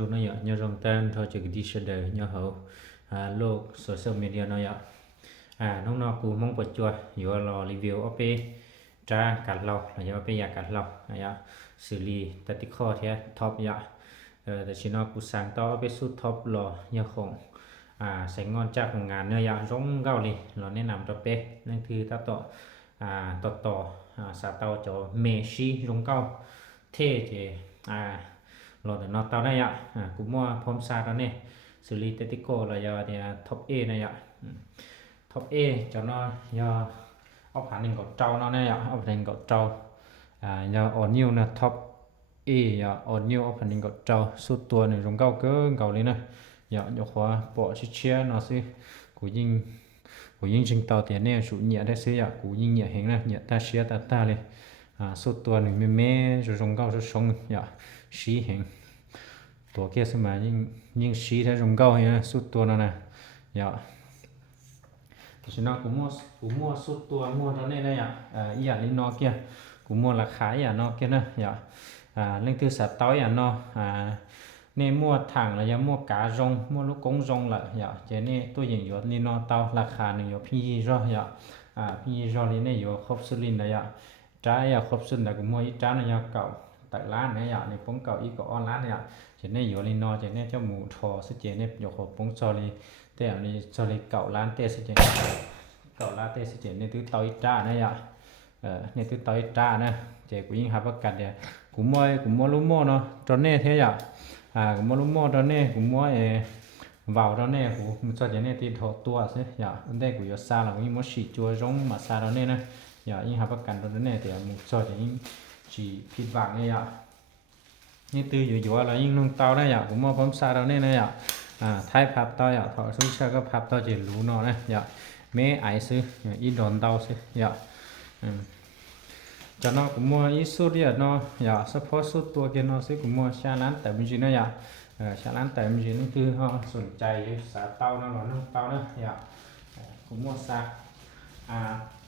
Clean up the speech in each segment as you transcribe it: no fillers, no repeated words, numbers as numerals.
dù nó nhớ rong tan thôi chỉ đi sẽ đời nhớ hậu lô social media nó nóกูมองปจัวอยู่รอรีวิวเอาไปจ้ากัดเราอย่าไปอยากกัดเราสื่อรีตัดติข้อแท้ท็อปแต่ชินอกูสั่งต่อไปสุดท็อปรอยาของใส่งอนจากของงานเนี่ยร้องเก้าเลยเราแนะนำตัวเป๊ะนั่นคือต่อสาเตาจะเมชีร้องเก้าเท่เจเราแต่นอเตาได้กูมั่วพร้อมซาตอนนี้สื่อรีตัดติโก้เราเนี่ยท็อปเอเนี่ยท็อป A cho nó do ốc hẳn nên có trâu nó này ốc hẳn có trâu do ổn nhiều là top A ổn nhiều ốc hẳn nên có trâu suốt tua này rung cao cỡ lên này do khóa bỏ chia nó sẽ của dinh trình tàu tiền này chủ nhẹ đấy sẽ của dinh nhẹ hình này nhẹ ta chia ta lên suốt tua này mê rồi rung cao rồi sống xí hình tua kia xem mà nhưng xí thế rung cao hình suốt tua nó nàyฉะนั้นกูมั่วสุดตัวมั่วตอนนี้นะอีอย่างนี้นอเกียกูมั่วราคาอย่างนอเกียนะเรื่องคือสัตว์ต้อยอย่างนอนี่มั่วถังแล้วยังมั่วกาจงมั่วลูกกงจงละเจนี่ตัวอย่างอยู่นี่นอเตาราคาหนึ่งอยู่พี่ยี่รอพี่ยี่รอนี่อยู่ครบสุรินนะจ้าครบสุดแต่กูมั่วอีจ้าเนี่ยเก่าแต่ร้านเนี่ยในป้องเก่าอีก็ออนร้านเนี่ยเจนี่อยู่นี่นอเจนี่เจ้าหมูทอสุดเจนี่อยู่ของป้องซอลีแต่อันนี้ซอลีเก่าร้านเตสเจเก่าร้านเตสเจนี่ตื้อเตาอีจ้าเนี่ยนี่ตื้อเตาอีจ้านะเจกูยิ่งหาประกันเนี่ยกูมั่วลูกมั่วเนาะตอนนี้เท่กูมั่วลูกมั่วตอนนี้กูมั่วvào đó nèกูchoเจนี่ตีทอตัวซิอันได้กูอยู่ซาแล้วยิ่งมั่วฉีจัวจงมาซาตอนนี้นะยิ่งหาประกันตอนนี้แต่มึงchoเจยิ่งchỉผิดหวังเนี่ยนี่ตื้ออยู่ๆแล้วยิ่งลงเตาได้กูมั่วพร้อมซาตอนนี้นะท้ายพับต่อถอดซุ่มเชือกก็พับต่อจะรู้เนาะนะแม่ไอซื้ออีโดนเตาซื้อจะเนาะกูมัวอีสุดเนาะเฉพาะสุดตัวเกี่ยเนาะซื้อกูมัวชาล้านแต่จริงๆนะชาล้านแต่จริงๆนั่นคือเฮาสนใจสาเตาเนาะน้องเตานะกูมัวซา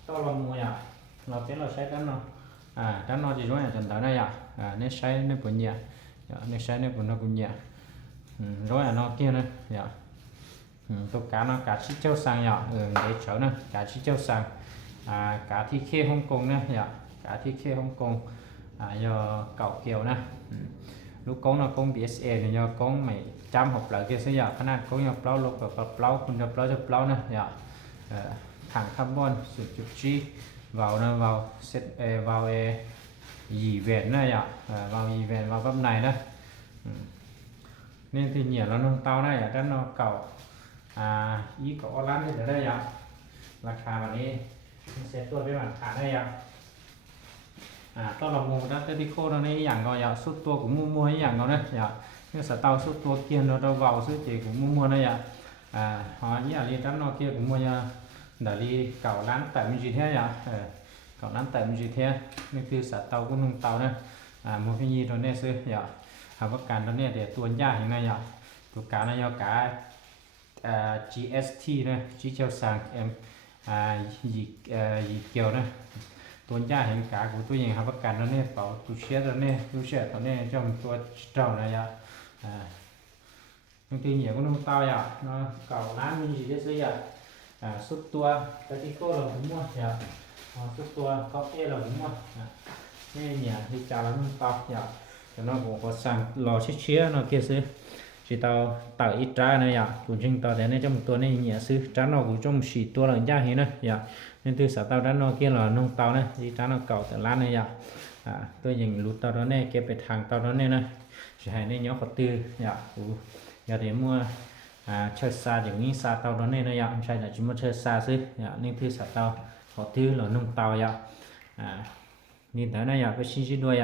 ต่อเรามัวเราเป็นเราใช้ด้านเนาะด้านเนาะจะรู้จนตาได้เนี่ยใช้ในปุ่นเนี่ยเนี่ยใช้ในปุ่นเนาะกูเนี่ยrồi nó kia nữa tôi cá nó cá chi châu sang để chở nữa cá chi châu sang cá thi khê Hồng Kông nữa cá thi khê Hồng Kông do cậu kiều nữa lúc con nó con BSA này do con mày trăm học lại kia sẽ khả năng con nhập plau lúc và plau kun nhập plau cho plau nữa thẳng carbon sử dụng chi vào nó vào set vào gì vẹn nữa vào gì vẹn vào bắp này đó nên thì nhiều nó nông tao nàyด้านนอกเก่าอีก็ออนไลน์ได้ราคาแบบนี้เซ็ตตัวไปหวานขาได้ต้อนรับมูด้านเตติโคตอนนี้อย่างก็สุดตัวของมัวอย่างก็นะเนี่ยสเตาสุดตัวเกียนเราเบาสุดเจของมัวนะหอนี่อะไรด้านนอกเกียของมัวดาลีเก่าร้านแต่มีจีเทียเก่าร้านแต่มีจีเทียนี่คือสเตากุ้งนงเตานะมัวพี่ยีตัวนี้ซื้อประกันตอนนี้เดี๋ยวตัวยากอย่างไรตัวการนายกาGST นะจีเจ้าสั่งยีเกี่ยวนะตัวยากเห็นกากูตัวอย่างประกันตอนนี้เป่าตัวเชียตอนนี้ตัวเชียตอนนี้เจ้าตัวเจ้านะบางทีเหนียวก็นุ่งเตาเนาะเก่าร้านมีgìได้ซื้อสุดตัวตะกี้ก็เราผมมั่วสุดตัวก๊อปปี้เราผมมั่วนี่เนี่ยที่จ่าเรานุ่งเตาcho nó có sang lò chia nó kia sư chỉ tao tạo ít trái này cũng chừng tao để này trongตัวnày nhẹ sư trái nó cũng trong xìตัวlà giá hết nữa nên từ xã tao trái nó kia là nông tao này thì trái nó cậu từ lá này tôi dừng lút tao đó này kia về thằng tao đó này nè chỉ hay nên nhớ có tư giờ để mua chơi xaอย่างนี้xa tao đó này nè không phải là chỉ mua chơi xa sư nên từ xã tao có tư là nông tao nên tới này cái xin đuôi